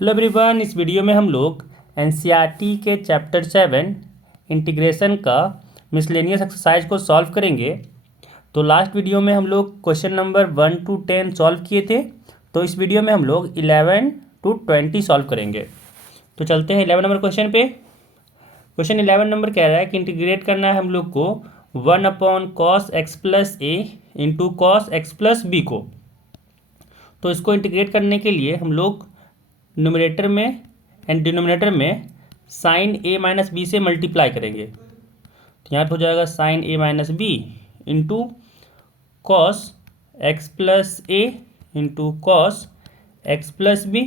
Hello everyone, इस video में हम लोग एनसीईआरटी के चैप्टर 7 इंटीग्रेशन का मिसलेनियस एक्सरसाइज को सॉल्व करेंगे। तो लास्ट वीडियो में हम लोग क्वेश्चन नंबर 1 to 10 सॉल्व किए थे। तो इस वीडियो में हम लोग 11 to 20 सॉल्व करेंगे। तो चलते हैं 11 नंबर क्वेश्चन पे। क्वेश्चन 11 नंबर कह रहा है कि इंटीग्रेट करना है हम लोग को 1/cos x+a into cos x plus b को। तो इसको इंटीग्रेट करने के लिए हम लोग न्यूमरेटर में एंड डिनोमिनेटर में साइन ए माइनस बी से मल्टीप्लाई करेंगे। तो यहाँ पे हो जाएगा sine A minus B into cos x plus A into cos x plus b.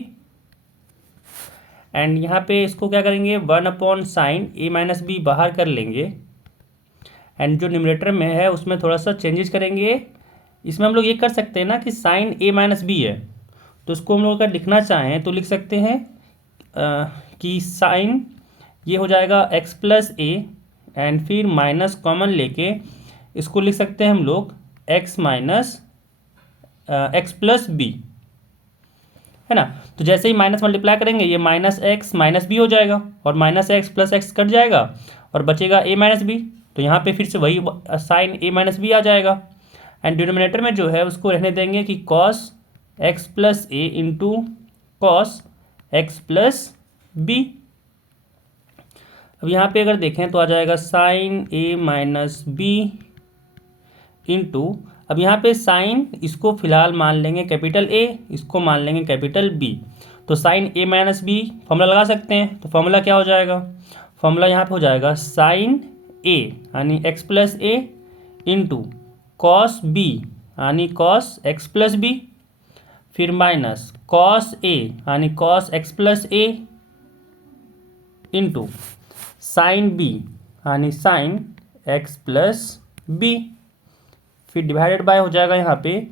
And यहाँ पे इसको क्या करेंगे 1/साइन ए माइनस बी बाहर कर लेंगे। एंड जो न्यूमरेटर में है उसमें थोड़ा सा चेंजेस करेंगे। इसमें हम लोग ये कर सकते हैं ना कि साइन ए माइनस बी है, तो इसको हम लोग अगर लिखना चाहें तो लिख सकते हैं कि साइन ये हो जाएगा एक्स प्लस ए एंड फिर माइनस कॉमन लेके इसको लिख सकते हैं हम लोग x minus x plus B, है ना। तो जैसे ही माइनस मल्टीप्लाई करेंगे ये माइनस एक्स माइनस बी हो जाएगा और minus x plus x cut जाएगा और बचेगा ए माइनस बी। तो यहाँ पे फिर से वही साइन ए माइनस बी आ जाएगा। एंड डिनोमिनेटर में जो है उसको रहने देंगे कि कॉस एक्स प्लस ए into cos x plus B. अब यहाँ पे अगर देखें तो आ जाएगा साइन ए माइनस बी इंटू, अब यहाँ पे साइन इसको फिलहाल मान लेंगे कैपिटल ए, इसको मान लेंगे कैपिटल बी। तो साइन ए माइनस बी फॉर्मूला लगा सकते हैं। तो फॉर्मूला क्या हो जाएगा, फॉर्मूला यहाँ पे हो जाएगा साइन ए यानी एक्स प्लस ए इंटू कॉस बी यानी कॉस एक्स प्लस बी, फिर माइनस कॉस ए यानी कॉस एक्स प्लस ए इंटू साइन बी यानी साइन एक्स प्लस बी, फिर डिवाइडेड बाय हो जाएगा यहाँ पे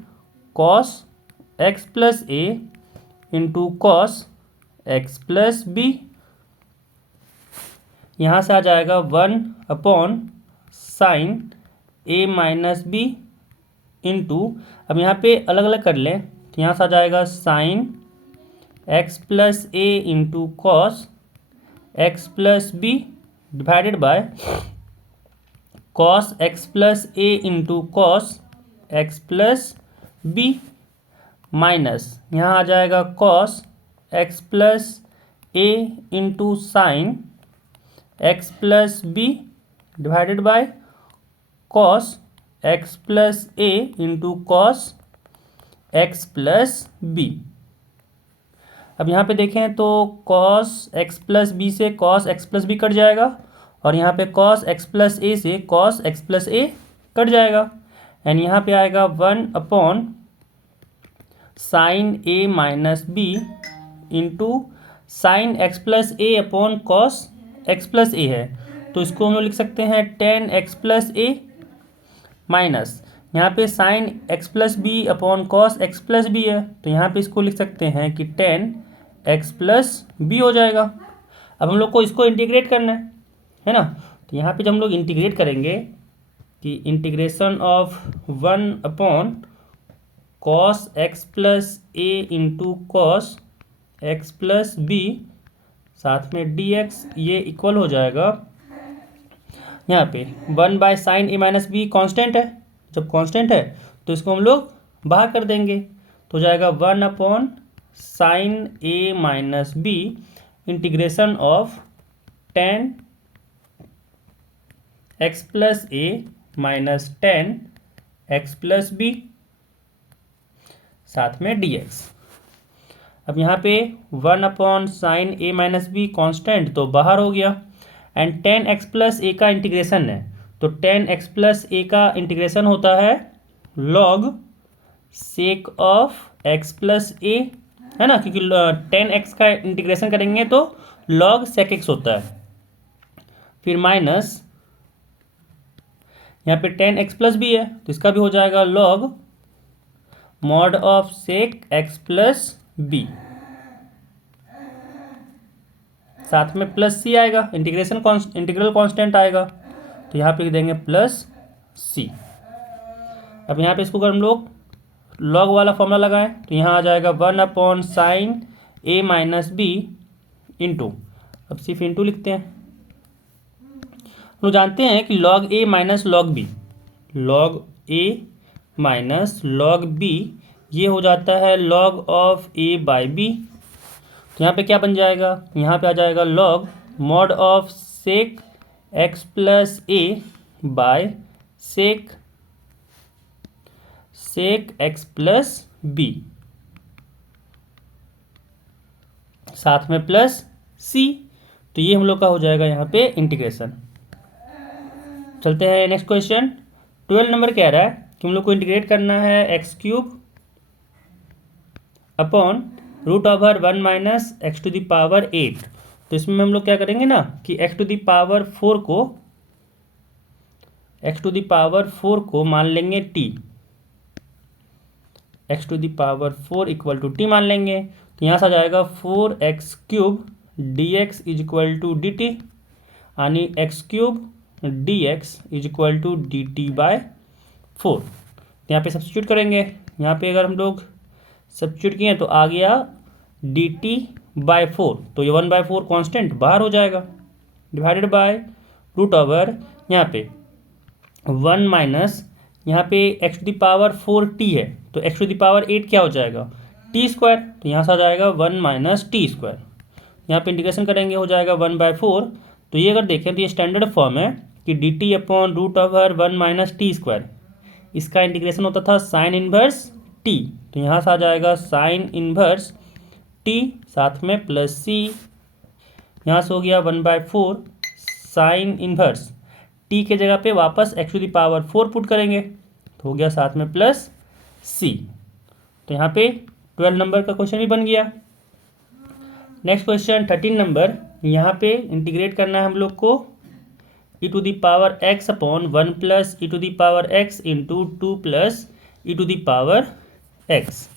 कॉस एक्स प्लस ए into cos x plus B. यहाँ से आ जाएगा 1/साइन ए माइनस बी इंटू, अब यहाँ पे अलग अलग कर लें तो यहाँ से आ जाएगा sine x plus A into cos x plus b divided by cos x plus A into cos x plus b, minus यहाँ आ जाएगा cos x plus A into sine x plus b divided by cos x plus A into cos x plus B. अब यहाँ पे देखें तो cos x plus b से cos x plus b cut जाएगा और यहाँ पे कॉस एक्स प्लस ए से cos x plus A cut जाएगा। एंड यहाँ पे आएगा 1/साइन A minus B into sine x plus A upon cos x plus A है, तो इसको हम लोग लिख सकते हैं tan X plus A minus यहाँ पे sine x plus B upon cos x plus B है, तो यहाँ पे इसको लिख सकते हैं कि टेन एक्स प्लस बी हो जाएगा। अब हम लोग को इसको इंटीग्रेट करना है ना। तो यहाँ पे जब हम लोग इंटीग्रेट करेंगे कि इंटीग्रेशन ऑफ 1/कॉस एक्स प्लस ए into cos x plus B साथ में डी एक्स ये इक्वल हो जाएगा, यहाँ पे 1/साइन ए माइनस बी कॉन्स्टेंट है। जब कांस्टेंट है तो इसको हम लोग बाहर कर देंगे तो हो जाएगा 1/साइन A minus B integration of tan X plus A minus tan X plus B साथ में डी एक्स। अब यहाँ पे 1/साइन ए माइनस बी कॉन्स्टेंट तो बाहर हो गया एंड टेन एक्स प्लस ए का इंटीग्रेशन है, तो टेन एक्स प्लस ए का इंटीग्रेशन होता है log sec of X plus A, है ना, क्योंकि टेन एक्स का इंटीग्रेशन करेंगे तो लॉग सेक एक्स होता है। फिर माइनस यहाँ पे टेन एक्स प्लस बी है तो इसका भी हो जाएगा log mod of sec x plus B, साथ में प्लस सी आएगा, इंटीग्रल कांस्टेंट आएगा, तो यहाँ पे देंगे प्लस सी। अब यहाँ पे इसको अगर हम लोग लॉग वाला फॉर्मूला लगाएं तो यहाँ आ जाएगा 1/साइन ए माइनस बी इंटू, अब सिर्फ इंटू लिखते हैं। हम लोग जानते हैं कि log a minus log b, log a minus log b ये हो जाता है log of a by b. तो यहाँ पे क्या बन जाएगा, यहाँ पे आ जाएगा log mod of sec x plus a by sec x plus B, साथ में प्लस सी। तो ये हम लोग का हो जाएगा यहाँ पे इंटीग्रेशन। चलते हैं नेक्स्ट क्वेश्चन। 12 नंबर कह रहा है कि हम लोग को इंटीग्रेट करना है x cube upon root over 1 minus x to the power 8। तो इसमें हम लोग क्या करेंगे ना कि एक्स टू द पावर 4 को मान लेंगे T, X to the power 4 equal to T मान लेंगे। तो यहाँ से आ जाएगा 4x cube D x is equal to D T, यानी X cube D x is equal to D T by 4। यहाँ पे सब्स्टिट्यूट करेंगे, यहाँ पे अगर हम लोग सब्स्टिट्यूट किए तो आ गया डी टी बाय 4। तो ये 1/4 कॉन्स्टेंट बाहर हो जाएगा, डिवाइडेड बाय रूट ओवर यहाँ पे 1 माइनस यहाँ पे x to the power 4t है, तो एक्स टू द पावर 8 क्या हो जाएगा टी स्क्वायर। तो यहाँ से आ जाएगा 1 माइनस टी स्क्वायर। यहाँ पे इंटीग्रेशन करेंगे हो जाएगा 1/4। तो ये अगर देखें तो ये स्टैंडर्ड फॉर्म है कि d t upon root over 1 minus t square, इसका इंटीग्रेशन होता था साइन इनवर्स टी। तो यहाँ से आ जाएगा साइन इनवर्स टी साथ में प्लस सी, यहाँ से हो गया 1/4 साइन इनवर्स टी के जगह पे वापस x to the power 4 put करेंगे तो हो गया साथ में प्लस सी। तो यहाँ पे 12 नंबर का क्वेश्चन भी बन गया। नेक्स्ट क्वेश्चन 13 नंबर, यहाँ पे इंटीग्रेट करना है हम लोग को e to the power x upon 1 plus e to the power x into 2 plus e to the power x.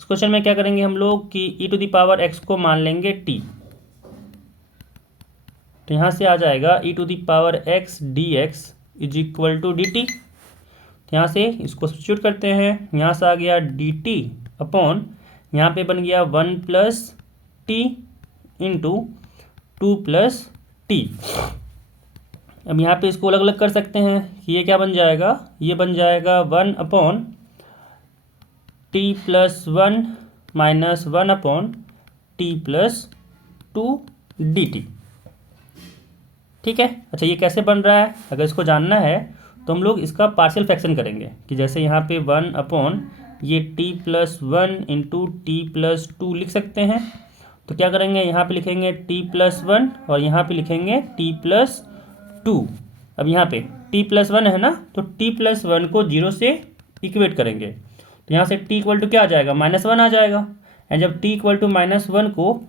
इस क्वेश्चन में क्या करेंगे हम लोग कि e to the power x को मान लेंगे टी। तो यहाँ से आ जाएगा e to the power x d x is equal to D t. तो यहाँ से इसको सब्स्टिट्यूट करते हैं, यहाँ से आ गया डी टी अपॉन यहाँ पे बन गया 1 plus T into 2 plus T. अब यहाँ पे इसको अलग अलग कर सकते हैं कि ये क्या बन जाएगा, ये बन जाएगा 1 upon T plus 1 minus 1 upon T plus 2 D T. ठीक है, अच्छा ये कैसे बन रहा है, अगर इसको जानना है तो हम लोग इसका पार्शियल फ्रैक्शन करेंगे कि जैसे यहाँ पे 1 अपॉन ये t plus 1 into T plus 2 लिख सकते हैं। तो क्या करेंगे, यहाँ पे लिखेंगे t प्लस 1 और यहाँ पे लिखेंगे t प्लस 2। अब यहाँ पे t प्लस 1 है ना, तो t प्लस 1 को 0 से इक्वेट करेंगे। तो यहाँ से t इक्वल टू क्या आ जाएगा, -1 आ जाएगा। एंड जब t इक्वल टू -1 को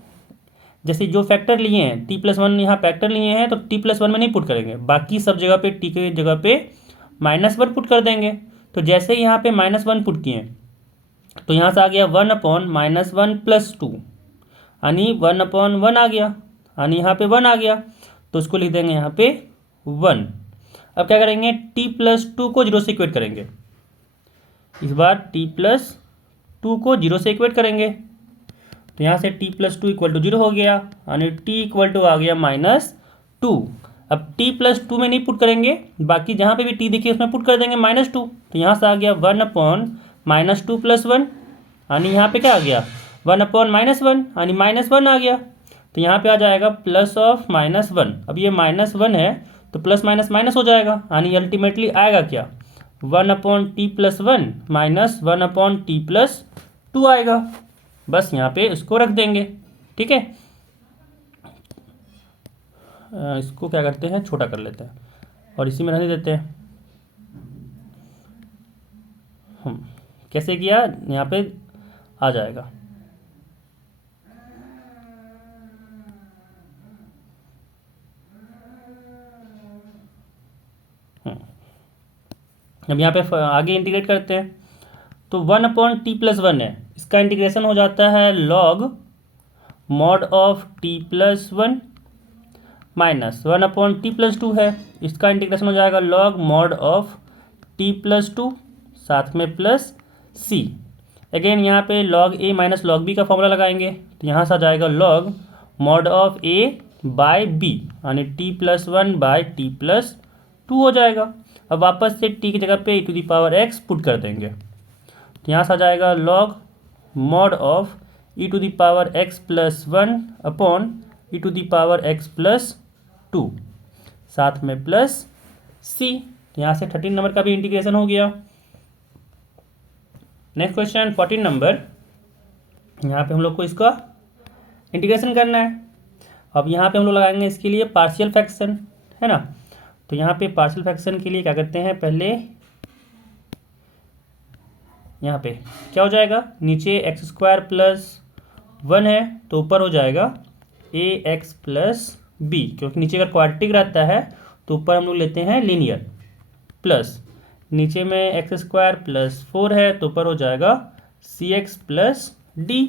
जैसे जो फैक्टर लिए हैं t प्लस 1 यहाँ फैक्टर लिए हैं तो t प्लस 1 में नहीं पुट करेंगे, बाकी सब जगह पे t के जगह पे -1 पुट कर देंगे। तो जैसे यहाँ पे -1 पुट किए तो यहाँ से आ गया 1 अपॉन -1 प्लस 2, यानी 1 अपॉन 1 आ गया, यानी यहाँ पे 1 आ गया। तो उसको लिख देंगे यहाँ पे 1। अब क्या करेंगे, t प्लस 2 को 0 से इक्वेट करेंगे। इस बार t प्लस 2 को 0 से इक्वेट करेंगे तो यहाँ से t प्लस 2 इक्वल टू 0 हो गया, यानी t इक्वल टू आ गया -2। अब t प्लस 2 में नहीं पुट करेंगे, बाकी जहाँ पे भी t दिखे उसमें पुट कर देंगे -2। तो यहाँ से आ गया 1 अपॉन -2 प्लस 1, यानी यहाँ पे क्या आ गया 1 अपॉन -1, यानी -1 आ गया। तो यहाँ पे आ जाएगा प्लस ऑफ -1। अब ये -1 है तो प्लस माइनस माइनस हो जाएगा, यानी अल्टीमेटली आएगा क्या 1 upon T plus 1 minus 1 upon T plus 2 आएगा। बस यहाँ पे इसको रख देंगे। ठीक है, इसको क्या करते हैं, छोटा कर लेते हैं और इसी में रहने देते हैं। कैसे किया, यहाँ पे आ जाएगा। अब यहाँ पे आगे इंटीग्रेट करते हैं तो 1 अपॉन टी प्लस 1 है, इसका इंटीग्रेशन हो जाता है log mod of T plus 1 minus 1 upon T plus 2 है, इसका इंटीग्रेशन हो जाएगा log mod of T plus 2 साथ में प्लस सी। अगेन यहाँ पे log a minus log b का फॉर्मूला लगाएंगे, तो यहाँ से आ जाएगा log mod of a by b, यानी t+1/t+2 हो जाएगा। अब वापस से t की जगह पे e⁻x पुट कर देंगे, तो यहाँ से आ जाएगा log mod of e⁻x+1 upon e⁻x+2, साथ में प्लस c। तो यहाँ से 13 नंबर का भी इंटीग्रेशन हो गया। नेक्स्ट क्वेश्चन 14 नंबर, यहाँ पे हम लोग को इसका इंटीग्रेशन करना है। अब यहाँ पे हम लोग लगाएंगे इसके लिए पार्शियल फ्रैक्शन, है ना। तो यहाँ पे पार्शियल फ्रैक्शन के लिए क्या करते हैं, पहले यहाँ पे क्या हो जाएगा, नीचे x² + 1 है तो ऊपर हो जाएगा ax + b, क्योंकि नीचे अगर क्वाड्रेटिक रहता है तो ऊपर हम लोग लेते हैं लीनियर, प्लस नीचे में x² + 4 है तो ऊपर हो जाएगा cx + d।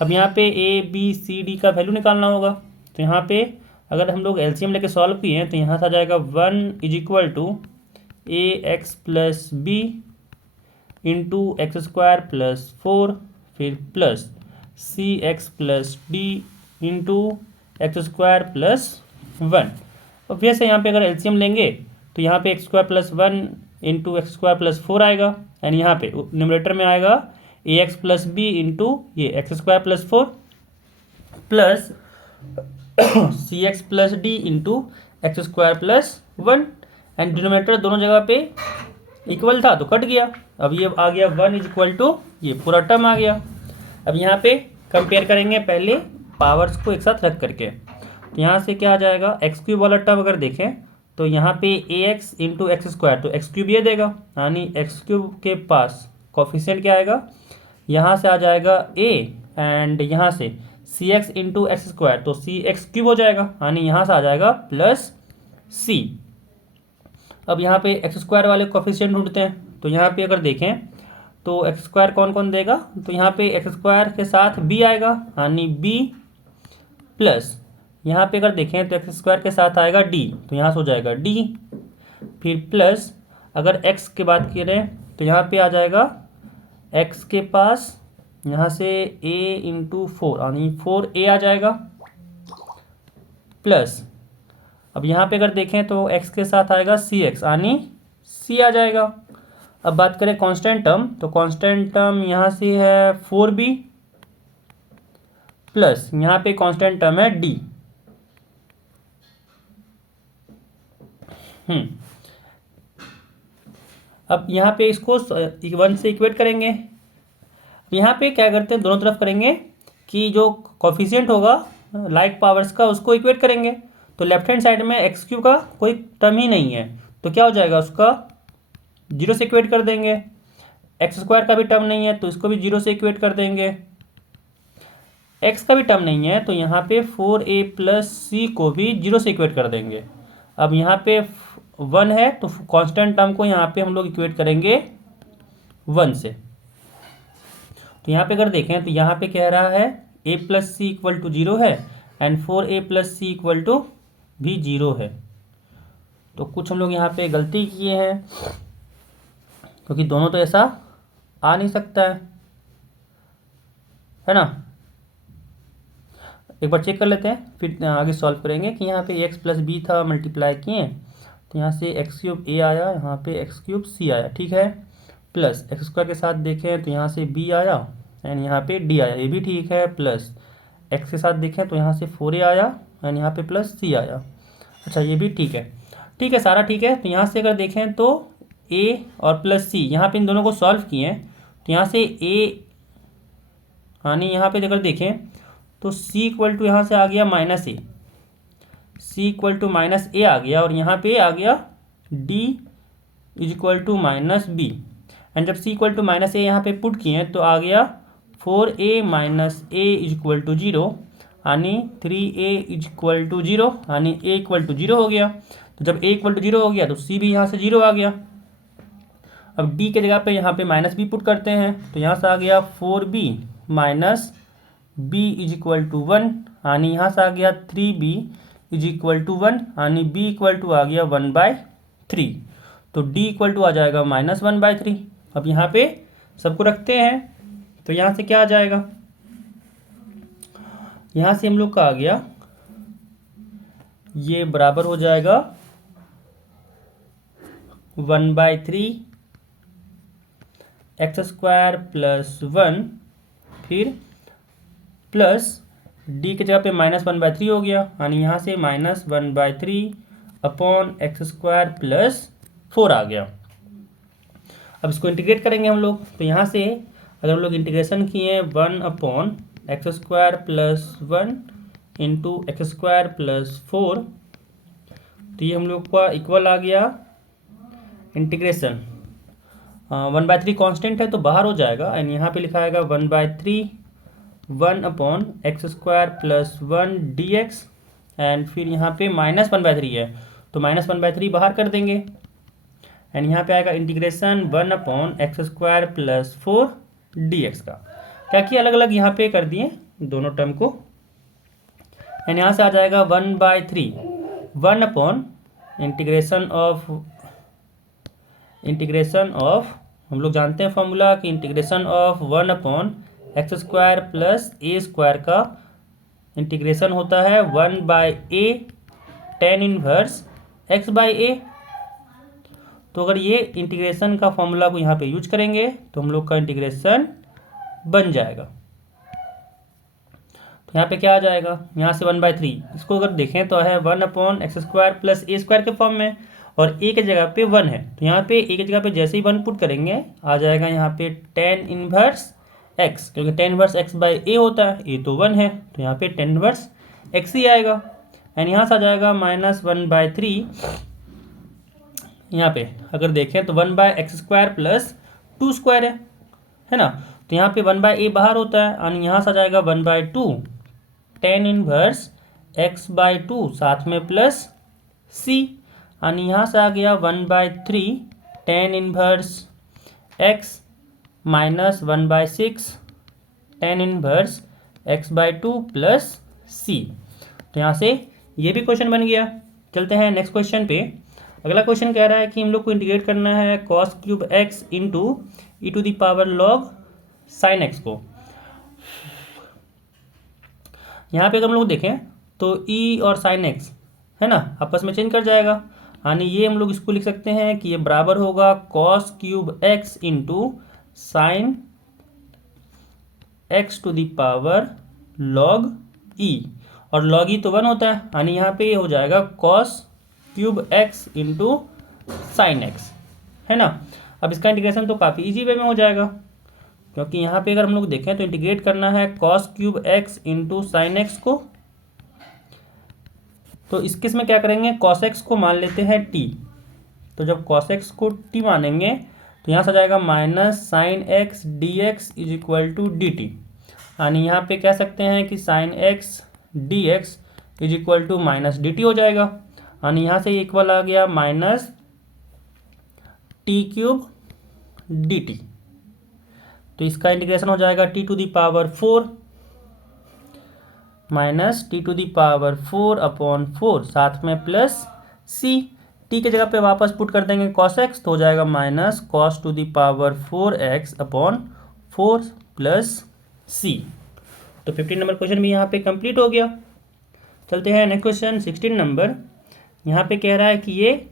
अब यहाँ पे a b c d का वैल्यू निकालना होगा, तो यहाँ पे अगर हम लोग एलसीएम लेके सॉल्व किए हैं तो यहाँ से आ जाएगा 1 = ax + b इंटू x² + 4, फिर plus cx + d into x² + 1। और फिर से यहाँ पे अगर एलसीएम लेंगे तो यहाँ पे x² + 1 इंटू x² + 4 आएगा, यानी यहाँ पे न्यूमरेटर में आएगा ax + b इंटू ये x² + 4 plus cx + d into x² + 1, and denominator दोनों जगह पे इक्वल था तो कट गया। अब ये आ गया 1 = ये पूरा टर्म आ गया। अब यहाँ पे कंपेयर करेंगे पहले पावर्स को एक साथ रख करके, तो यहाँ से क्या आ जाएगा, x³ वाला टर्म अगर देखें तो यहाँ पे ax इंटू x², तो x³ ये देगा, यानी x³ के पास कोफिशिएंट क्या आएगा, यहाँ से आ जाएगा a, एंड यहाँ से cx इंटू x², तो cx³ हो जाएगा, यानी यहाँ से आ जाएगा प्लस c। अब यहाँ पे x² वाले कोफिशिएंट ढूंढते हैं, तो यहाँ पे अगर देखें तो x² कौन कौन देगा, तो यहाँ पे x² के साथ b आएगा, यानी b, प्लस यहाँ पे अगर देखें तो x² के साथ आएगा d, तो यहाँ से हो जाएगा d, फिर प्लस अगर x की बात करें तो यहाँ पे आ जाएगा x के पास यहाँ से a इंटू 4, यानी 4a आ जाएगा, प्लस अब यहाँ पे अगर देखें तो x के साथ आएगा cx, यानी c आ जाएगा। अब बात करें कांस्टेंट टर्म, तो कांस्टेंट टर्म यहाँ से है 4b, प्लस यहाँ पे कांस्टेंट टर्म है d। अब यहाँ पे इसको 1 से इक्वेट करेंगे। यहाँ पे क्या करते हैं, दोनों तरफ करेंगे कि जो कोफिशिएंट होगा लाइक पावर्स का उसको इक्वेट करेंगे, तो लेफ्ट हैंड साइड में x³ का कोई टर्म ही नहीं है तो क्या हो जाएगा, उसका 0 से इक्वेट कर देंगे। x² का भी टर्म नहीं है तो इसको भी 0 से इक्वेट कर देंगे। x का भी टर्म नहीं है तो यहाँ पे 4a + c को भी 0 से इक्वेट कर देंगे। अब यहाँ पे 1 है तो कांस्टेंट टर्म को यहाँ पे हम लोग इक्वेट करेंगे 1 से। तो यहाँ पे अगर देखें तो यहाँ पे कह रहा है a + c = 0 है, एंड 4a + c = भी 0 है। तो कुछ हम लोग यहाँ पे गलती किए हैं, क्योंकि दोनों तो ऐसा आ नहीं सकता है ना। एक बार चेक कर लेते हैं फिर आगे सॉल्व करेंगे कि यहाँ पे x + b था, मल्टीप्लाई किए तो यहाँ से x³ a आया, यहाँ पे x³ c आया, ठीक है, प्लस x² के साथ देखें तो यहाँ से b आया एंड यहाँ पे d आया, ये भी ठीक है, प्लस x के साथ देखें तो यहाँ से 4a आया एंड यहाँ पे प्लस c आया। अच्छा ये भी ठीक है, ठीक है, सारा ठीक है। तो यहाँ से अगर देखें तो a और प्लस c, यहाँ पे इन दोनों को सॉल्व किए तो यहाँ से a, यानी यहाँ पे अगर देखें तो c = यहाँ से आ गया -a, c = -a आ गया, और यहाँ पे आ गया d = -b, एंड जब c = -a यहाँ पे पुट किए तो आ गया 4a - a = 0, यानी 3a = 0, यानी a = 0 हो गया। तो जब a = 0 हो गया तो c भी यहाँ से 0 आ गया। अब d के जगह पे यहाँ पे -b पुट करते हैं, तो यहाँ से आ गया 4b - b = 1, यानी यहाँ से आ गया 3b = 1, यानी b = आ गया 1/3, तो d = आ जाएगा -1/3। अब यहाँ पे सबको रखते हैं तो यहाँ से क्या आ जाएगा, यहाँ से हम लोग का आ गया, ये बराबर हो जाएगा 1/3 x² + 1, फिर प्लस डी की जगह पे -1/3 हो गया, यानी यहाँ से -1/3 अपॉन x² + 4 आ गया। अब इसको इंटीग्रेट करेंगे हम लोग, तो यहाँ से अगर हम लोग इंटीग्रेशन किए 1/x² + 1 इंटू x² + 4, तो ये हम लोग का इक्वल आ गया इंटीग्रेशन 1/3 कांस्टेंट है तो बाहर हो जाएगा, एंड यहाँ पे लिखा आएगा 1/3 1/x² + 1 dx, एंड फिर यहाँ पे -1/3 है तो -1/3 बाहर कर देंगे, एंड यहाँ पे आएगा इंटीग्रेशन 1/x² + 4 dx का। क्या कि अलग अलग यहाँ पे कर दिए दोनों टर्म को, एंड यहाँ से आ जाएगा 1/3 1 इंटीग्रेशन ऑफ हम लोग जानते हैं फॉर्मूला कि इंटीग्रेशन ऑफ 1/x² + a² का इंटीग्रेशन होता है 1/a tan इनवर्स x/a। तो अगर ये इंटीग्रेशन का फॉर्मूला को यहाँ पे यूज करेंगे तो हम लोग का इंटीग्रेशन बन जाएगा। तो यहाँ पे क्या आ जाएगा, यहाँ से 1/3, इसको अगर देखें तो है 1/x² + a² के फॉर्म में, और a की जगह पे 1 है, तो यहाँ पे a की जगह पे जैसे ही 1 पुट करेंगे आ जाएगा यहाँ पे tan इनवर्स x, क्योंकि tan इनवर्स x/a होता है, a तो 1 है तो यहाँ पे tan इनवर्स x ही आएगा, एंड यहाँ से आ जाएगा -1/3। यहाँ पे अगर देखें तो 1/x² + 2² है ना, तो यहाँ पे 1/a बाहर होता है, और यहाँ से आ जाएगा 1/2 tan इनवर्स x/2 साथ में प्लस c, और यहाँ से आ गया 1/3 tan inverse x - 1/6 tan inverse x/2 plus c। तो यहाँ से ये भी क्वेश्चन बन गया। चलते हैं नेक्स्ट क्वेश्चन पे। अगला क्वेश्चन कह रहा है कि हम लोग को इंटीग्रेट करना है cos³ x into e⁻ log sin x को। यहाँ पे अगर हम लोग देखें तो e और sin x है ना आपस में चेंज कर जाएगा, यानी ये हम लोग इसको लिख सकते हैं कि ये बराबर होगा cos³ x into sin x⁻ log e, और log e तो 1 होता है, यानी यहाँ पे ये हो जाएगा cos³ x into sin x है ना। अब इसका इंटीग्रेशन तो काफ़ी इजी वे में हो जाएगा, क्योंकि यहाँ पे अगर हम लोग देखें तो इंटीग्रेट करना है cos³ x into sin x को, तो इस केस में क्या करेंगे cos x को मान लेते हैं t, तो जब cos x को t मानेंगे तो यहाँ से आ जाएगा -sin x dx = dt, यानी यहाँ पे कह सकते हैं कि sin x dx = -dt हो जाएगा, यानी यहाँ से इक्वल आ गया -t³ dt। तो इसका इंटीग्रेशन हो जाएगा t⁴ -t⁴ अपॉन 4 साथ में प्लस c, t के जगह पे वापस पुट कर देंगे cos x, तो हो जाएगा -cos⁴x अपॉन 4 प्लस c। तो 15 नंबर क्वेश्चन भी यहाँ पे कंप्लीट हो गया। चलते हैं नेक्स्ट क्वेश्चन 16 नंबर। यहाँ पे कह रहा है कि ये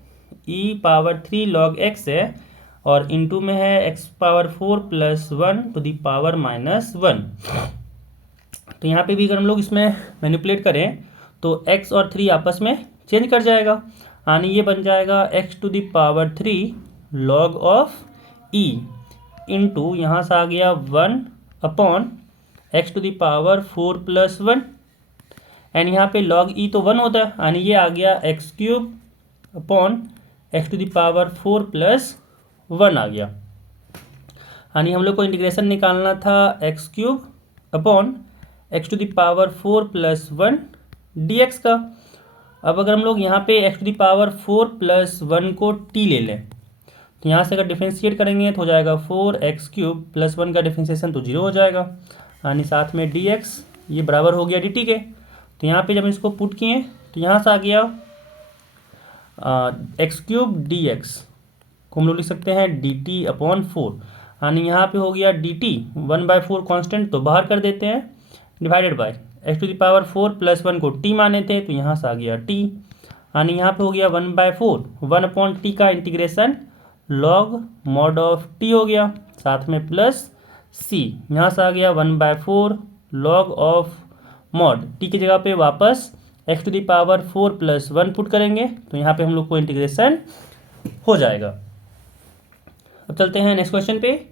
e⁻3 log x है और इनटू में है x⁴ + 1⁻⁻1। तो यहाँ पे भी अगर हम लोग इसमें मैनिपुलेट करें तो x और 3 आपस में चेंज कर जाएगा, यानी ये बन जाएगा x⁻3 log of e into यहाँ से आ गया 1 अपॉन x⁴ + 1, एंड यहाँ पे log e तो 1 होता है, यानी ये आ गया x³ अपॉन x⁴ + 1 आ गया, यानी हम लोग को इंटीग्रेशन निकालना था x³ अपॉन x⁴ + 1 dx का। अब अगर हम लोग यहाँ पे x⁴ + 1 को t ले लें तो यहाँ से अगर डिफ्रेंशिएट करेंगे तो हो जाएगा 4x³ + 1 का डिफ्रेंशिएशन तो 0 हो जाएगा, यानी साथ में dx ये बराबर हो गया dt के। तो यहाँ पे जब इसको पुट किए तो यहाँ से आ गया x³ dx को हम लोग लिख सकते हैं dt/4, यानी यहाँ पे हो गया डी टी 1/4 कॉन्स्टेंट तो बाहर कर देते हैं, डिवाइडेड बाय x⁴ प्लस 1 को t माने थे तो यहाँ से आ गया t, यानी यहाँ पे हो गया 1/4 1/t का integration log mod of t हो गया, साथ में प्लस c, यहाँ से आ गया 1/4 log ऑफ mod t की जगह पे वापस x⁴ प्लस 1 पुट करेंगे तो यहाँ पे हम लोग को इंटीग्रेशन हो जाएगा। अब चलते हैं नेक्स्ट क्वेश्चन पे।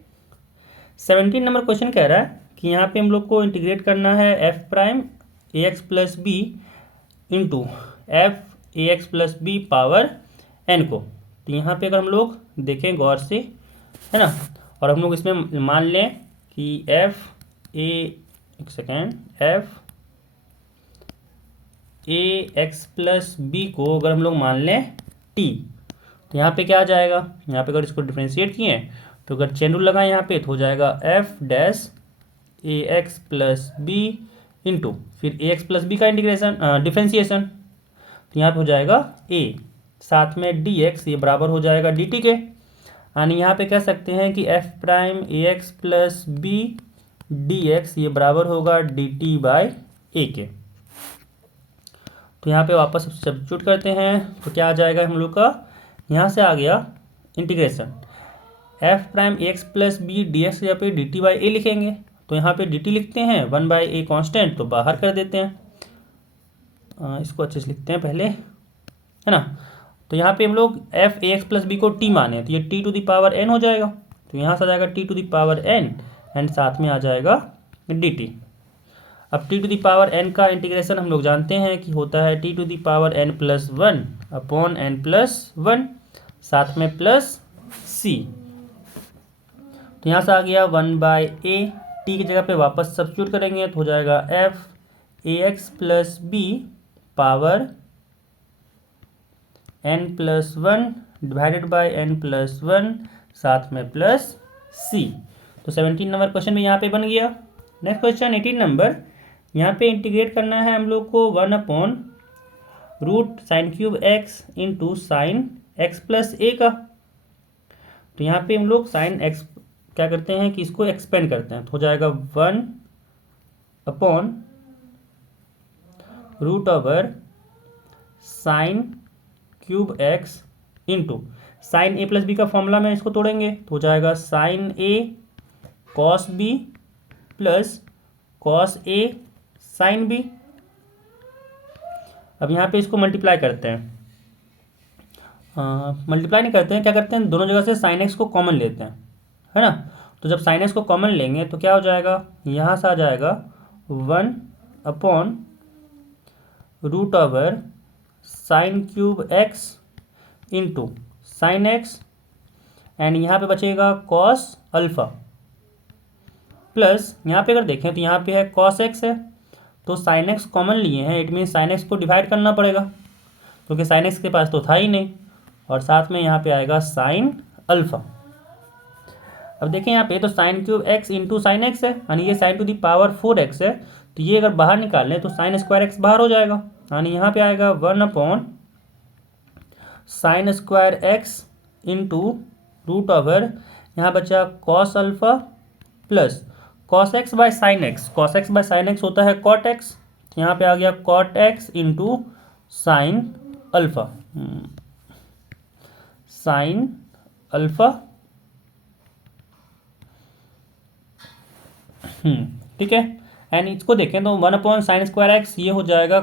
17 नंबर क्वेश्चन कह रहा है कि यहाँ पे हम लोग को इंटीग्रेट करना है f prime a x plus b into f a x plus b power n को। तो यहाँ पे अगर हम लोग देखें गौर से, है ना, और हम लोग इसमें मान लें कि f a x plus b को अगर हम लोग मान लें टी, तो यहाँ पे क्या आ जाएगा, यहाँ पे अगर इसको डिफ्रेंशिएट किए तो अगर चेन रूल लगाएं यहाँ पे तो हो जाएगा एफ डैश ए एक्स प्लस बी इंटू फिर ए एक्स प्लस बी का इंटीग्रेशन डिफ्रेंशिएशन, तो यहाँ पे हो जाएगा ए, साथ में डी एक्स ये बराबर हो जाएगा डी टी के, यानी यहाँ पे कह सकते हैं कि f prime a x plus b d x ये बराबर होगा डी टी बाई ए के। तो यहाँ पे वापस सब्स्टिट्यूट करते हैं तो क्या आ जाएगा हम लोग का, यहाँ से आ गया integration f prime a x plus b d x या पे डी टी बाई ए लिखेंगे, तो यहाँ पे डी टी लिखते हैं 1/a कॉन्स्टेंट तो बाहर कर देते हैं, इसको अच्छे से लिखते हैं पहले, है ना। तो यहाँ पे हम लोग f a x plus b को टी माने तो ये t to the power n हो जाएगा, तो यहाँ से आ जाएगा t to the power n and साथ में आ जाएगा डी टी। अब t to the power n का इंटीग्रेशन हम लोग जानते हैं कि होता है t to the power n plus 1 upon n plus 1 साथ में प्लस सी, तो यहाँ से आ गया 1/a, टी की जगह पे वापस सब्स्टिट्यूट करेंगे तो हो जाएगा f a x plus b power n plus 1 divided by n plus 1 साथ में प्लस सी। तो 17 नंबर क्वेश्चन में यहाँ पे बन गया। नेक्स्ट क्वेश्चन 18 नंबर, यहाँ पे इंटीग्रेट करना है हम लोग को 1/रूट sine cube x into sine x plus ए का। तो यहाँ पे हम लोग साइन एक्स क्या करते हैं कि इसको एक्सपेंड करते हैं तो हो जाएगा 1/रूट sine cube x into sine a plus b का फॉर्मूला में इसको तोड़ेंगे तो हो जाएगा sine a cos b plus cos a sine b. अब यहाँ पे इसको मल्टीप्लाई करते हैं, मल्टीप्लाई नहीं करते हैं, क्या करते हैं दोनों जगह से साइन एक्स को कॉमन लेते हैं, है ना। तो जब साइन एक्स को कॉमन लेंगे तो क्या हो जाएगा, यहाँ से आ जाएगा 1/रूट sine cube x into sine x and यहाँ पे बचेगा कॉस अल्फ़ा प्लस यहाँ पे अगर देखें तो यहाँ पे है कॉस एक्स है तो साइन एक्स कॉमन लिए हैं, इट मीन साइन एक्स को डिवाइड करना पड़ेगा क्योंकि साइन एक्स के पास तो था ही नहीं, और साथ में यहाँ पे आएगा साइन अल्फ़ा। अब देखें यहाँ पे तो sign cube x into sine x है, यानी ये sign to the power 4x है, तो ये अगर बाहर निकाल लें तो साइन स्क्वायर एक्स बाहर हो जाएगा, यानी यहाँ पे आएगा 1/साइन स्क्वायर एक्स इंटू रूट यहाँ बचा cos alpha plus cos x by sine x, cos x by sine x होता है कॉट एक्स, यहाँ पे आ गया cot x into sine alpha, sine alpha, ठीक है। एंड इसको देखें तो 1/साइन स्क्वायर एक्स ये हो जाएगा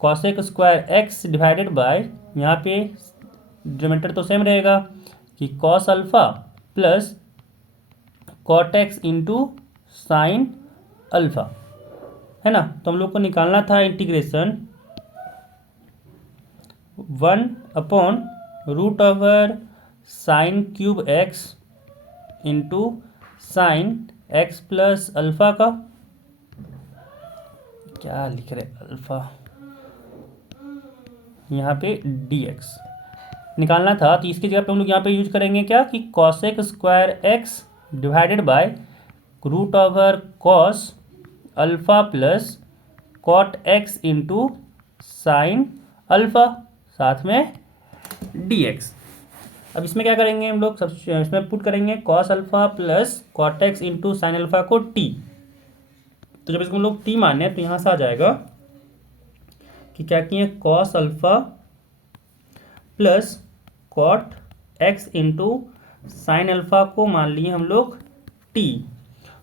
cosec square x divided by, यहाँ पे डिनोमिनेटर तो सेम रहेगा कि cos alpha plus cot x into sine alpha, है ना। तो हम लोग को निकालना था इंटीग्रेशन 1/रूट sine cube x into sine x plus alpha का, क्या लिख रहे अल्फ़ा, यहाँ पे dx निकालना था, तो इसकी जगह पे हम लोग यहाँ पे यूज करेंगे क्या कि cosec square x divided by root cos alpha plus cot x into sine alpha साथ में dx। अब इसमें क्या करेंगे हम लोग, सब इसमें पुट करेंगे cos alpha plus cot x into sine alpha को टी। तो जब इसको हम लोग टी माने तो यहाँ से आ जाएगा कि क्या किए, cos alpha plus cot x into sine alpha को मान लिए हम लोग टी।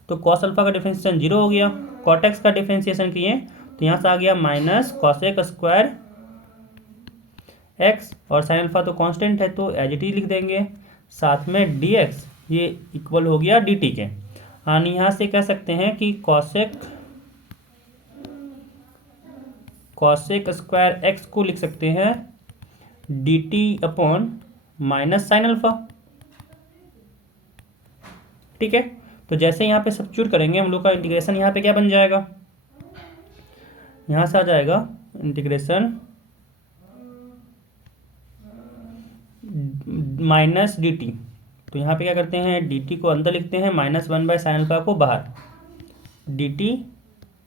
तो कॉस अल्फा का डिफरेंशिएशन 0 हो गया, कॉट एक्स का डिफरेंशिएशन किए तो यहाँ से आ गया माइनस कॉसेक स्क्वायर एक्स, और साइन अल्फा तो कांस्टेंट है तो एज इट इज लिख देंगे, साथ में डी एक्स ये इक्वल हो गया डी टी के। यानी यहाँ से कह सकते हैं कि कॉसेक स्क्वायर एक्स को लिख सकते हैं D t upon minus sine alpha. ठीक है, तो जैसे यहाँ पे सब्स्टिट्यूट करेंगे हम लोग का इंटीग्रेशन यहाँ पे क्या बन जाएगा, यहाँ से आ जाएगा इंटीग्रेशन माइनस डी टी। तो यहाँ पे क्या करते हैं, डी टी को अंदर लिखते हैं, माइनस 1 बाय साइन अल्फा को बाहर, डी टी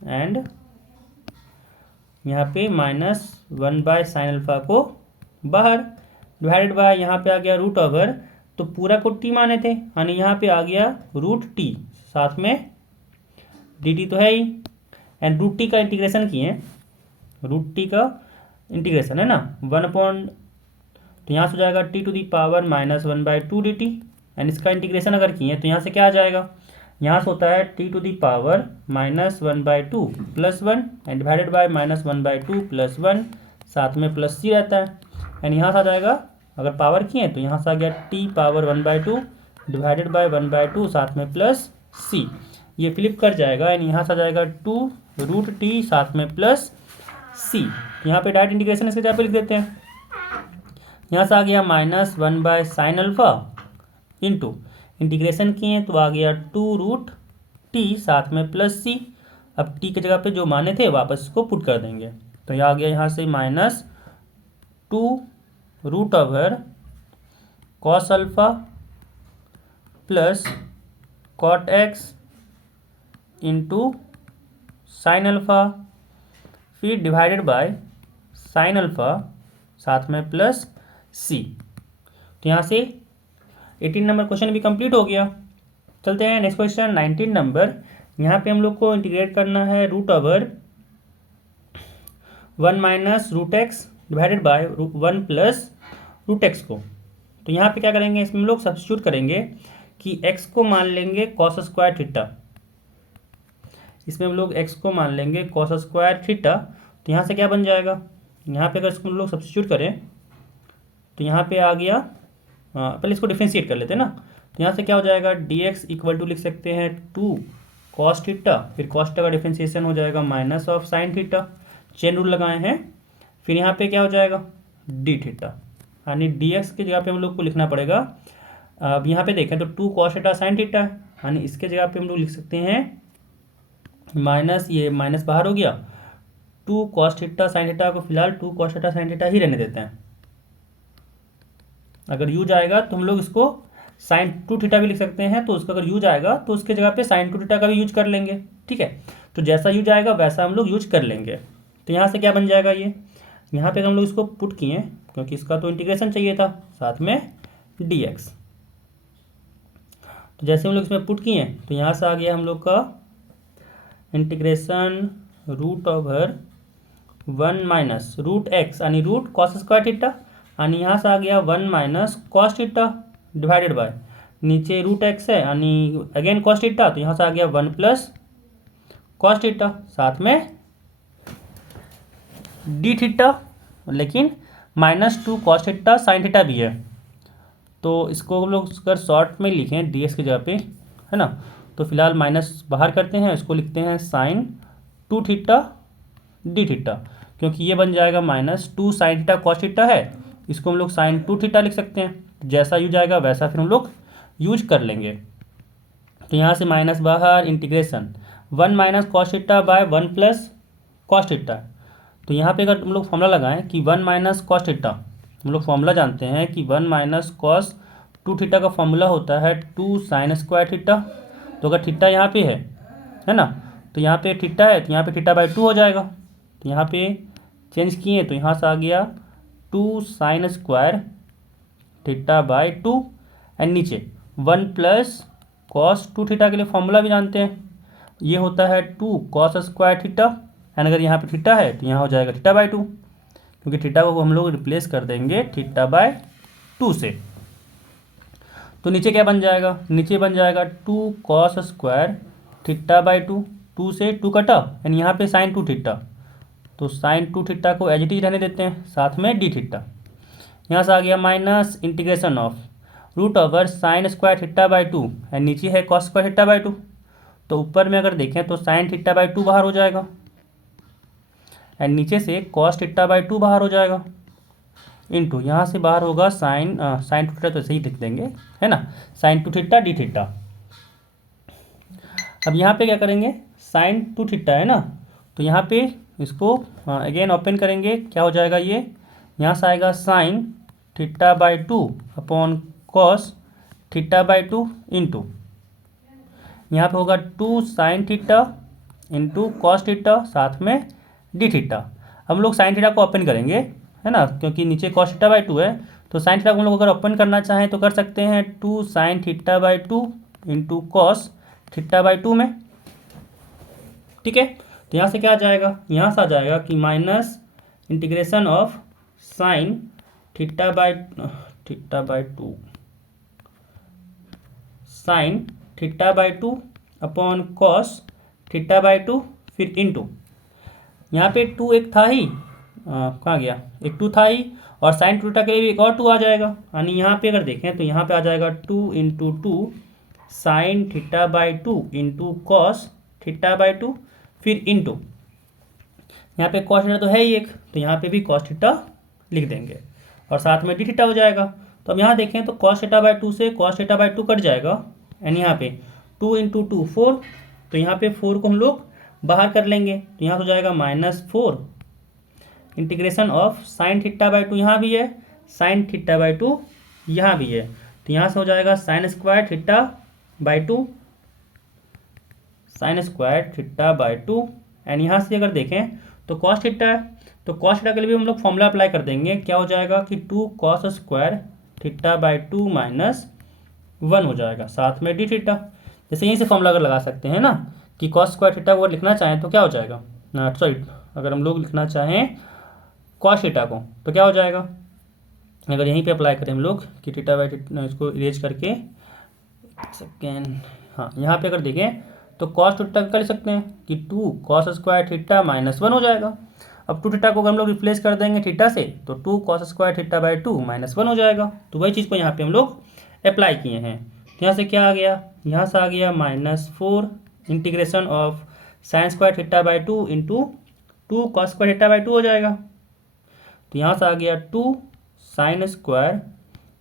एंड यहाँ पे माइनस 1 बाय साइन अल्फा को बाहर, डिवाइडेड बाय यहाँ पे आ गया रूट ओवर, तो पूरा को टी माने थे यानी यहाँ पे आ गया रूट टी, साथ में डी टी तो है ही, एंड रूट टी का इंटीग्रेशन किए, रूट टी का इंटीग्रेशन है ना 1 अपॉन, तो यहाँ से हो जाएगा t to the power minus 1/2 d t, and इसका इंटीग्रेशन अगर किए तो यहाँ से क्या आ जाएगा, यहाँ से होता है t to the power minus 1/2 plus 1 and divided by minus 1/2 plus 1, साथ में प्लस सी रहता है, एंड यहाँ से आ जाएगा अगर पावर किए तो यहाँ से आ गया टी पावर 1/2 डिवाइडेड बाय 1/2 साथ में प्लस सी, ये फ्लिप कर जाएगा एंड यहाँ से आ जाएगा 2 रूट टी साथ में प्लस सी। यहाँ पे डायरेक्ट इंटीग्रेशन इसके जगह पे लिख देते हैं, यहाँ से आ गया minus 1 bye sine alpha into integration किए तो आ गया 2 रूट टी साथ में प्लस सी। अब टी के जगह पे जो माने थे वापस इसको पुट कर देंगे, तो यह आ गया यहाँ से minus 2 root over cos alpha plus cot x into sine alpha, फिर डिवाइडेड बाय साइन अल्फा साथ में प्लस सी। तो यहाँ से 18 नंबर क्वेश्चन भी कंप्लीट हो गया। चलते हैं नेक्स्ट क्वेश्चन 19 नंबर। यहाँ पे हम लोग को इंटीग्रेट करना है root over 1 minus root x divided by 1 plus root x को। तो यहाँ पे क्या करेंगे, इसमें हम लोग सब्स्टिट्यूट करेंगे कि x को मान लेंगे कॉस स्क्वायर थीटा, इसमें हम लोग x को मान लेंगे कॉस स्क्वायर थीटा। तो यहाँ से क्या बन जाएगा, यहाँ पे अगर इसको हम लोग सब्स्टिट्यूट करें तो यहाँ पे आ गया, पहले इसको डिफरेंशिएट कर लेते हैं ना, तो यहाँ से क्या हो जाएगा dx इक्वल टू लिख सकते हैं 2 कॉस थीटा, फिर कॉस थीटा का डिफरेंशिएशन हो जाएगा minus of sine theta, chain rule लगाए हैं, फिर यहाँ पे क्या हो जाएगा डी थीटा, यानी dx की जगह पे हम लोग को लिखना पड़ेगा। अब यहाँ पे देखें तो 2 कॉस थीटा साइन थीटा, यानी इसके जगह पे हम लोग लिख सकते हैं माइनस, ये माइनस बाहर हो गया, 2 कॉस थीटा साइन थीटा को फिलहाल 2 कॉस थीटा साइन थीटा ही रहने देते हैं। अगर यूज आएगा तो हम लोग इसको साइन 2 थीटा भी लिख सकते हैं, तो उसका अगर यूज आएगा तो उसके जगह पे साइन 2 थीटा का भी यूज कर लेंगे। ठीक है, तो जैसा यूज आएगा वैसा हम लोग यूज कर लेंगे। तो यहाँ से क्या बन जाएगा, ये यहाँ पे हम लोग इसको पुट किए क्योंकि इसका तो इंटीग्रेशन चाहिए था, साथ में dx। तो जैसे हम लोग इसमें पुट किए तो यहाँ से आ गया हम लोग का integration root over 1 minus root x यानी रूट कॉस स्क्वायर थीटा, यानी यहाँ से आ गया 1 minus cos theta divided by, नीचे रूट एक्स है यानी अगेन कॉस थीटा, तो यहाँ से आ गया 1 प्लस कॉस थीटा साथ में डी थीटा, लेकिन -2 कॉस थीटा साइन थीटा भी है, तो इसको हम लोग अगर शॉर्ट में लिखें डी एक्स की जगह पे, है ना, तो फिलहाल माइनस बाहर करते हैं, इसको लिखते हैं साइन 2 थीटा डी थीटा, क्योंकि ये बन जाएगा -2 साइन थीटा कॉस थीटा है, इसको हम लोग साइन 2 थीटा लिख सकते हैं। जैसा यूज आएगा वैसा फिर हम लोग यूज कर लेंगे। तो यहाँ से माइनस बाहर, integration 1 minus cos theta by 1 plus cos theta. तो यहाँ पे अगर हम लोग फॉर्मूला लगाएं कि 1 माइनस कॉस थीटा, हम लोग फॉर्मूला जानते हैं कि 1 माइनस कॉस 2 थीटा का फॉर्मूला होता है 2 साइन स्क्वायर थीटा। तो अगर थीटा यहाँ पे है ना, तो यहाँ पे थीटा है तो यहाँ पे थीटा बाय 2 हो जाएगा, तो यहाँ पे चेंज किए तो यहाँ से आ गया 2 sine square theta by two, and नीचे 1 प्लस कॉस 2 थीटा के लिए फॉर्मूला भी जानते हैं, ये होता है 2 कॉस स्क्वायर थीटा, एंड अगर यहाँ पे थीटा है तो यहाँ हो जाएगा थीटा बाई टू, क्योंकि थीटा को हम लोग रिप्लेस कर देंगे थीटा बाई टू से। तो नीचे क्या बन जाएगा, नीचे बन जाएगा 2 cos square theta by to, 2 से 2 कटा, एंड यहाँ पे साइन 2 थीटा, तो साइन 2 थीटा को एज इट इज रहने देते हैं, साथ में डी थीटा। यहाँ से आ गया minus integration of root over sine square theta by two, and नीचे है cos square theta by two, तो ऊपर में अगर देखें तो साइन थीटा बाई टू बाहर हो जाएगा, एंड नीचे से कॉस थीटा बाई टू बाहर हो जाएगा, इनटू यहाँ से बाहर होगा साइन साइन टू थीटा, तो ऐसे ही लिख देंगे, है ना, साइन 2 थीटा डी थीटा। अब यहाँ पे क्या करेंगे, साइन 2 थीटा है ना, तो यहाँ पे इसको अगेन ओपन करेंगे, क्या हो जाएगा ये, यहाँ से आएगा sine theta by two upon cos theta by two, into यहाँ पे होगा 2 sine theta into cos theta, साथ में डी थीटा। हम लोग साइन थीटा को ओपन करेंगे, है ना, क्योंकि नीचे कॉस थीटा बाई टू है, तो साइन थीटा को हम लोग अगर ओपन करना चाहें तो कर सकते हैं 2 sine theta by two into cos theta by to में, ठीक है। तो यहाँ से क्या आ जाएगा, यहाँ से आ जाएगा कि minus integration of sine theta by to sine theta by two upon cos theta by two, फिर इंटू यहाँ पे 2 एक था ही, कहाँ गया, एक 2 था ही, और साइन थीटा के लिए भी एक और 2 आ जाएगा, यानी यहाँ पे अगर देखें तो यहाँ पे आ जाएगा 2 into two sine theta by two into cos theta by two, फिर इंटू यहाँ पे कॉस थीटा तो है ही एक, तो यहाँ पे भी कॉस थीटा लिख देंगे, और साथ में डी थीटा हो जाएगा। तो अब यहाँ देखें तो कॉस थीटा बाई टू से cos theta by to cut जाएगा, एंड यहाँ पे 2 इंटू टू 4, तो यहाँ पे 4 को हम लोग बाहर कर लेंगे, तो यहाँ हो जाएगा -4 integration of sine theta by to, यहाँ भी है साइन थीटा बाई टू, यहाँ भी है, तो यहाँ से हो जाएगा sign square theta by to, sign square theta by two, and यहाँ से अगर देखें तो कॉस थीटा है, तो कॉस थीटा के लिए भी हम लोग फॉर्मूला अप्लाई कर देंगे, क्या हो जाएगा कि 2 cos square theta by to -1 हो जाएगा, साथ में डी थीटा। जैसे यहीं से फॉर्मूला अगर लगा सकते हैं ना कि कॉस स्क्वायर थीटा को अगर लिखना चाहें तो क्या हो जाएगा, सॉरी अगर हम लोग लिखना चाहें कॉस थीटा को तो क्या हो जाएगा, अगर यहीं पे अप्लाई करें हम लोग कि थीटा बाई थीटा, इसको इरेज करके सेकेंड, हाँ यहाँ पे अगर देखें तो कॉस थीटा का लिख सकते हैं कि 2 कॉस स्क्वायर थीटा -1 हो जाएगा। अब 2 थीटा को अगर हम लोग रिप्लेस कर देंगे थीटा से, तो 2 cos square theta by to -1 हो जाएगा। तो वही चीज़ को यहाँ पे हम लोग अप्लाई किए हैं। तो यहाँ से क्या आ गया, यहाँ से आ गया -4 integration of sine square theta by two into 2 cos square theta by two हो जाएगा। तो यहाँ से आ गया 2 sine square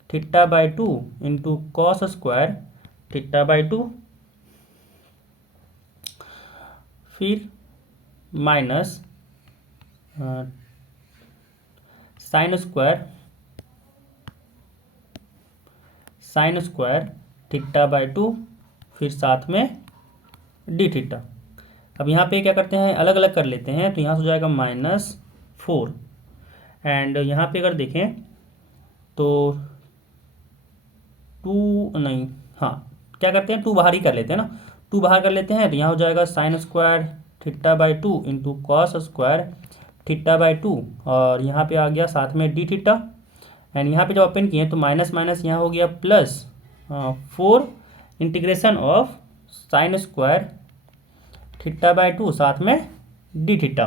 theta by two into cos square theta by two, फिर minus sine square theta by two, फिर साथ में डी थीटा। अब यहाँ पे क्या करते हैं, अलग अलग कर लेते हैं, तो यहाँ से हो जाएगा -4, एंड यहाँ पे अगर देखें तो 2 नहीं, हाँ क्या करते हैं 2 बाहर ही कर लेते हैं ना, 2 बाहर कर लेते हैं, तो यहाँ हो जाएगा sign square theta by two into cos square theta by to, और यहाँ पे आ गया साथ में डी थीटा, एंड यहाँ पे जब ओपन किए तो माइनस माइनस यहाँ हो गया +4 integration of sine square theta by to, साथ में डी थीटा।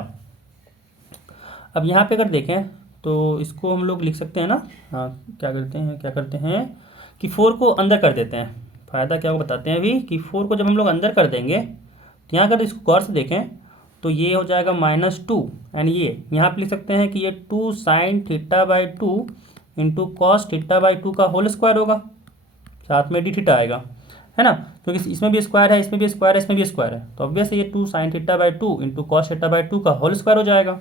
अब यहाँ पे अगर देखें तो इसको हम लोग लिख सकते हैं ना, हाँ क्या करते हैं कि 4 को अंदर कर देते हैं, फ़ायदा क्या वो बताते हैं अभी, कि 4 को जब हम लोग अंदर कर देंगे तो यहाँ अगर इसको गौर से देखें तो ये हो जाएगा -2, एंड ये यहाँ पे लिख सकते हैं कि ये 2 sine theta by two into cos theta by to का होल स्क्वायर होगा, साथ में डी थीटा आएगा, है ना, क्योंकि इसमें भी स्क्वायर है, इसमें भी स्क्वायर है, इसमें भी स्क्वायर है, तो ऑब्वियस ये 2 sine theta by two into cos theta by to का होल स्क्वायर हो जाएगा,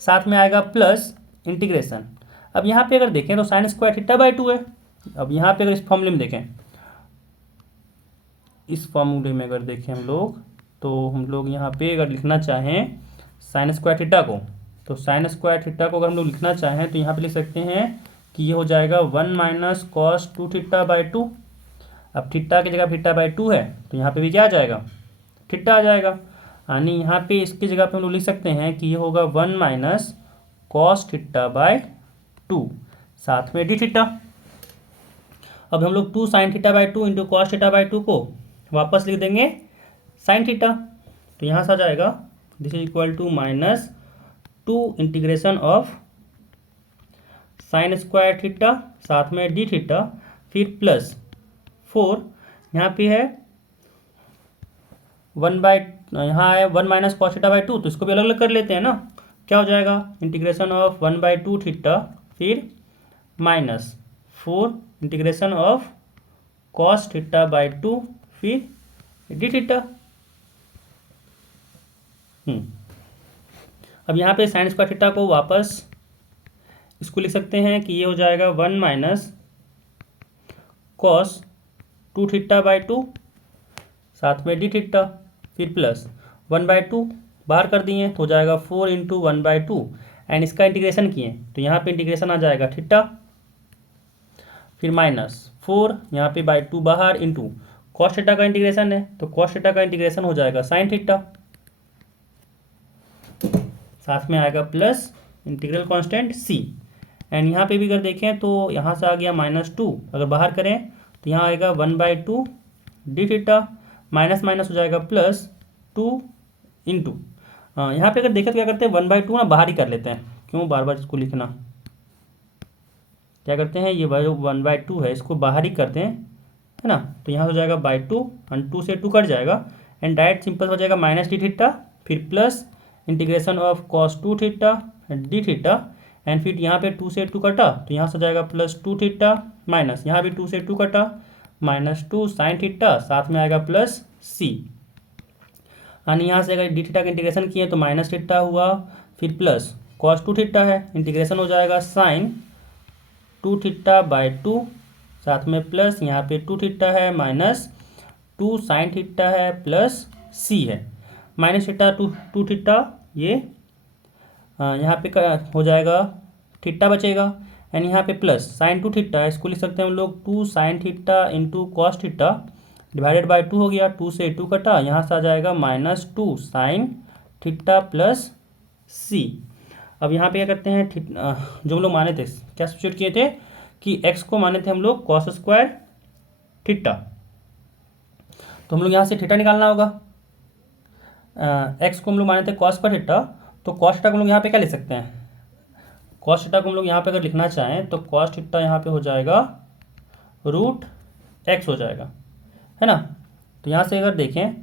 साथ में आएगा प्लस इंटीग्रेशन। अब यहाँ पे अगर देखें तो sign square theta by to है। अब यहाँ पे अगर इस फॉर्मूले में देखें, इस फॉर्मूले में अगर देखें हम लोग, तो हम लोग यहाँ पे अगर लिखना चाहें साइन स्क्वायर थीटा को, तो साइन स्क्वायर थीटा को अगर हम लोग लिखना चाहें तो यहाँ पे लिख सकते हैं कि ये हो जाएगा 1 माइनस कॉस 2 थीटा बाई 2। अब थीटा की जगह थीटा बाई 2 है तो यहाँ पे भी क्या आ जाएगा, थीटा आ जाएगा। यानी यहाँ पे इसकी जगह पे हम लोग लिख सकते हैं कि ये होगा 1 माइनस कॉस थीटा बाई 2 साथ में डी थीटा। अब हम लोग 2 sine theta by 2 into cos theta by 2 को वापस लिख देंगे साइन थीटा। तो यहाँ से आ जाएगा this is equal to minus 2 integration of sine square theta साथ में डी थीटा, फिर प्लस 4 यहाँ पे है 1 बाई, यहाँ है 1 माइनस कॉस थीटा बाई 2, तो इसको भी अलग अलग कर लेते हैं ना। क्या हो जाएगा, इंटीग्रेशन ऑफ 1 बाई 2 थीटा फिर minus 4 integration of cos theta by 2 फिर डी थीटा। अब यहाँ पे साइन स्क्वायर थीटा को वापस इसको लिख सकते हैं कि ये हो जाएगा 1 माइनस कॉस 2 थीटा बाई 2 साथ में डी थीटा, फिर प्लस 1 बाई 2 बाहर कर दिए तो हो जाएगा 4 इंटू 1 बाई 2 एंड इसका इंटीग्रेशन किए तो यहाँ पे इंटीग्रेशन आ जाएगा थीटा, फिर माइनस 4 यहाँ पे बाई 2 बाहर इंटू कॉस थीटा का इंटीग्रेशन है तो कॉस थीटा का इंटीग्रेशन हो जाएगा साइन थीटा, साथ में आएगा plus integral constant c. And यहाँ पे भी अगर देखें तो यहाँ से आ गया -2, अगर बाहर करें तो यहाँ आएगा 1 by 2 D theta, minus minus हो जाएगा +2 इंटू यहाँ पे अगर देखें तो क्या करते हैं 1 बाई 2 ना बाहर ही कर लेते हैं, क्यों बार बार इसको लिखना, क्या करते हैं ये 1 बाई 2 है इसको बाहर ही करते हैं, है ना। तो यहाँ हो जाएगा बाई 2 एंड 2 से 2 कट जाएगा एंड डायरेक्ट सिंपल हो जाएगा माइनस डी थीटा, फिर plus integration of cos 2 theta D theta and फिर यहाँ पे 2 से 2 कटा तो यहाँ से हो जाएगा +2 थीटा, माइनस यहाँ भी 2 से 2 कटा -2 साइन थीटा, साथ में आएगा प्लस सी। यानी यहाँ से अगर डी थीटा का इंटीग्रेशन किए तो माइनस थीटा हुआ, फिर प्लस कॉस 2 थीटा है इंटीग्रेशन हो जाएगा साइन 2 थीटा बाई 2 साथ में प्लस यहाँ पे 2 थीटा है माइनस 2 साइन थीटा है प्लस सी है, माइनस थीटा 2 थीटा ये यहाँ पे हो जाएगा थीटा बचेगा एंड यहाँ पे प्लस साइन 2 थीटा इसको लिख सकते हैं हम लोग 2 sine theta into cos theta divided by 2 हो गया, 2 से 2 कटा यहाँ से आ जाएगा -2 साइन थीटा प्लस सी। अब यहाँ पे क्या करते हैं जो हम लोग माने थे क्या सब्स्टिट्यूट किए थे कि x को माने थे हम लोग कॉस स्क्वायर थीटा, तो हम लोग यहाँ से थीटा निकालना होगा। x को हम लोग माने थे कॉस स्क्वायर थीटा, तो कॉस थीटा को हम लोग यहाँ पे क्या लिख सकते हैं, कॉस थीटा को हम लोग यहाँ पे अगर लिखना चाहें तो कॉस थीटा यहाँ पे हो जाएगा √x हो जाएगा, है ना। तो यहाँ से अगर देखें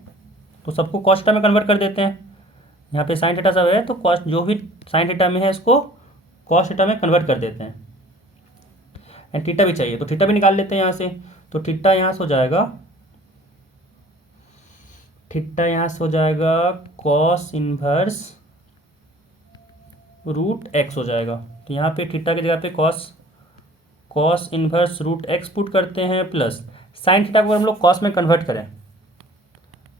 तो सबको कॉस थीटा में कन्वर्ट कर देते हैं, यहाँ पे साइन थीटा सब है तो कॉस जो भी साइन थीटा में है इसको कॉस थीटा में कन्वर्ट कर देते हैं एंड थीटा भी चाहिए तो थीटा भी निकाल लेते हैं यहाँ से। तो थीटा यहाँ से हो जाएगा, थीटा यहाँ से हो जाएगा कॉस इनवर्स √x हो जाएगा। तो यहाँ पे थीटा की जगह पे कॉस इनवर्स √x पुट करते हैं प्लस साइन थीटा को हम लोग कॉस में कन्वर्ट करें,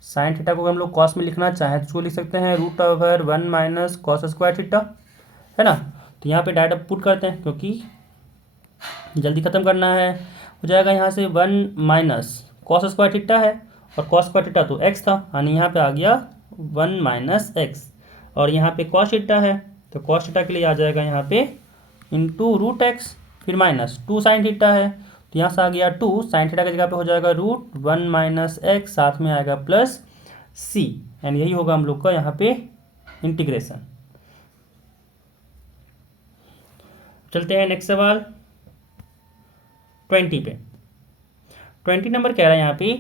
साइन थीटा को हम लोग कॉस में लिखना चाहें तो उसको लिख सकते हैं √1 माइनस कॉस स्क्वायर थीटा, है ना। तो यहाँ पे डायरेक्ट पुट करते हैं क्योंकि जल्दी ख़त्म करना है, हो जाएगा यहाँ से 1 माइनस कॉस स्क्वायर थीटा है और कॉस स्क्वायर थीटा तो x था, यानी यहाँ पे आ गया 1 माइनस x और यहाँ पे कॉस थीटा है तो कॉस थीटा के लिए आ जाएगा यहाँ पे इंटू √x, फिर माइनस 2 साइन थीटा है तो यहाँ से आ गया 2 साइन थीटा की जगह पे हो जाएगा √1 माइनस x, साथ में आएगा प्लस c एंड यही होगा हम लोग का यहाँ पे इंटीग्रेशन। चलते हैं नेक्स्ट सवाल 20 पे। 20 नंबर कह रहा है यहाँ पे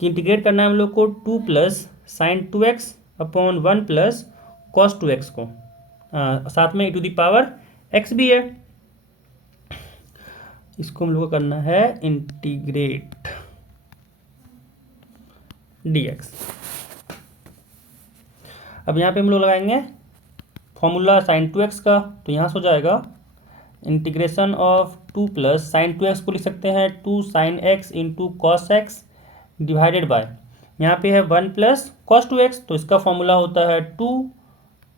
कि इंटीग्रेट करना है हम लोग को 2 plus sign 2x upon 1 plus cos 2x को, साथ में e⁻x भी है, इसको हम लोग को करना है इंटीग्रेट dx। अब यहाँ पे हम लोग लगाएंगे फॉर्मूला साइन 2x का, तो यहाँ से हो जाएगा integration of 2 plus sign 2x को लिख सकते हैं 2 sine x into cos x divided by यहाँ पे है 1 प्लस कॉस 2x, तो इसका फॉर्मूला होता है 2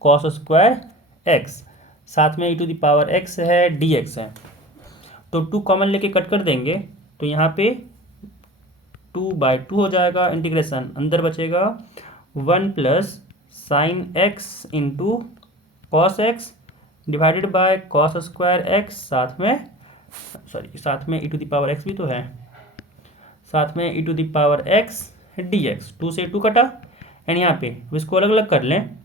कॉस स्क्वायर x, साथ में e⁻x है dx है। तो 2 कॉमन लेके कट कर देंगे, तो यहाँ पे 2/2 हो जाएगा। इंटीग्रेशन अंदर बचेगा 1 plus sine x into cos x divided by cos square x, साथ में e to the power x भी तो है, साथ में e to the power x d x. 2 से 2 कटा, एंड यहाँ पे इसको अलग अलग कर लें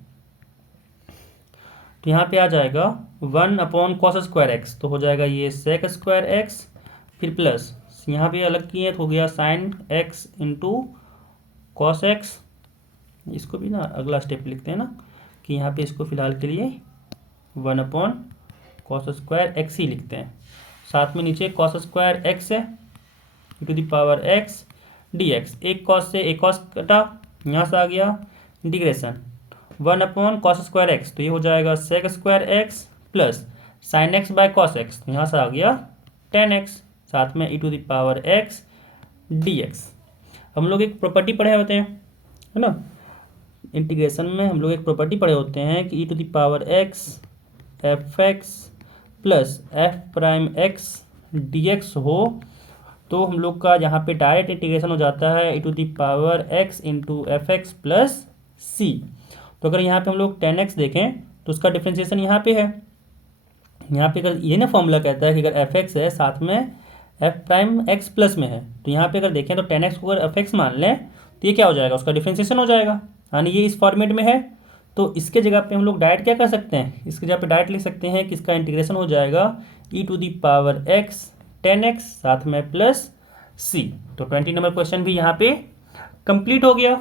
तो यहाँ पे आ जाएगा 1 कॉस स्क्वायर एक्स, तो हो जाएगा ये सेक स्क्वायर एक्स, फिर प्लस यहाँ पे अलग किए तो हो गया sign x into cos x. इसको भी ना अगला स्टेप लिखते हैं ना कि यहाँ पे इसको फिलहाल के लिए 1 कॉस स्क्वायर एक्स ही लिखते हैं, साथ में नीचे कॉस स्क्वायर एक्स है to the power x d x. एक कॉस से एक कॉस कटा, यहाँ से आ गया इंटीग्रेशन 1 कॉस स्क्वायर एक्स, तो ये हो जाएगा sec square x plus sine x by cos x, तो यहाँ से आ गया टेन एक्स, साथ में e to the power x d x. हम लोग एक प्रॉपर्टी पढ़े होते हैं, है ना, इंटीग्रेशन में हम लोग एक प्रॉपर्टी पढ़े होते हैं कि e to the power x f x plus f prime x d x हो, तो हम लोग का यहाँ पे डायरेक्ट इंटीग्रेशन हो जाता है e to the power x into f x plus c. तो अगर यहाँ पे हम लोग 10x देखें तो उसका डिफ्रेंशिएशन यहाँ पे है, यहाँ पे अगर ये ना फॉर्मूला कहता है कि अगर एफ एक्स है साथ में एफ प्राइम एक्स प्लस में है, तो यहाँ पे अगर देखें तो 10x को अगर एफ एक्स मान लें तो ये क्या हो जाएगा, उसका डिफ्रेंशिएशन हो जाएगा, यानी ये इस फॉर्मेट में है। तो इसके जगह पे हम लोग डायरेक्ट क्या कर सकते हैं, इसके जगह पे डायरेक्ट लिख सकते हैं कि इसका इंटीग्रेशन हो जाएगा e to the power x 10x साथ में प्लस सी। तो 20 नंबर क्वेश्चन भी यहाँ पे कंप्लीट हो गया।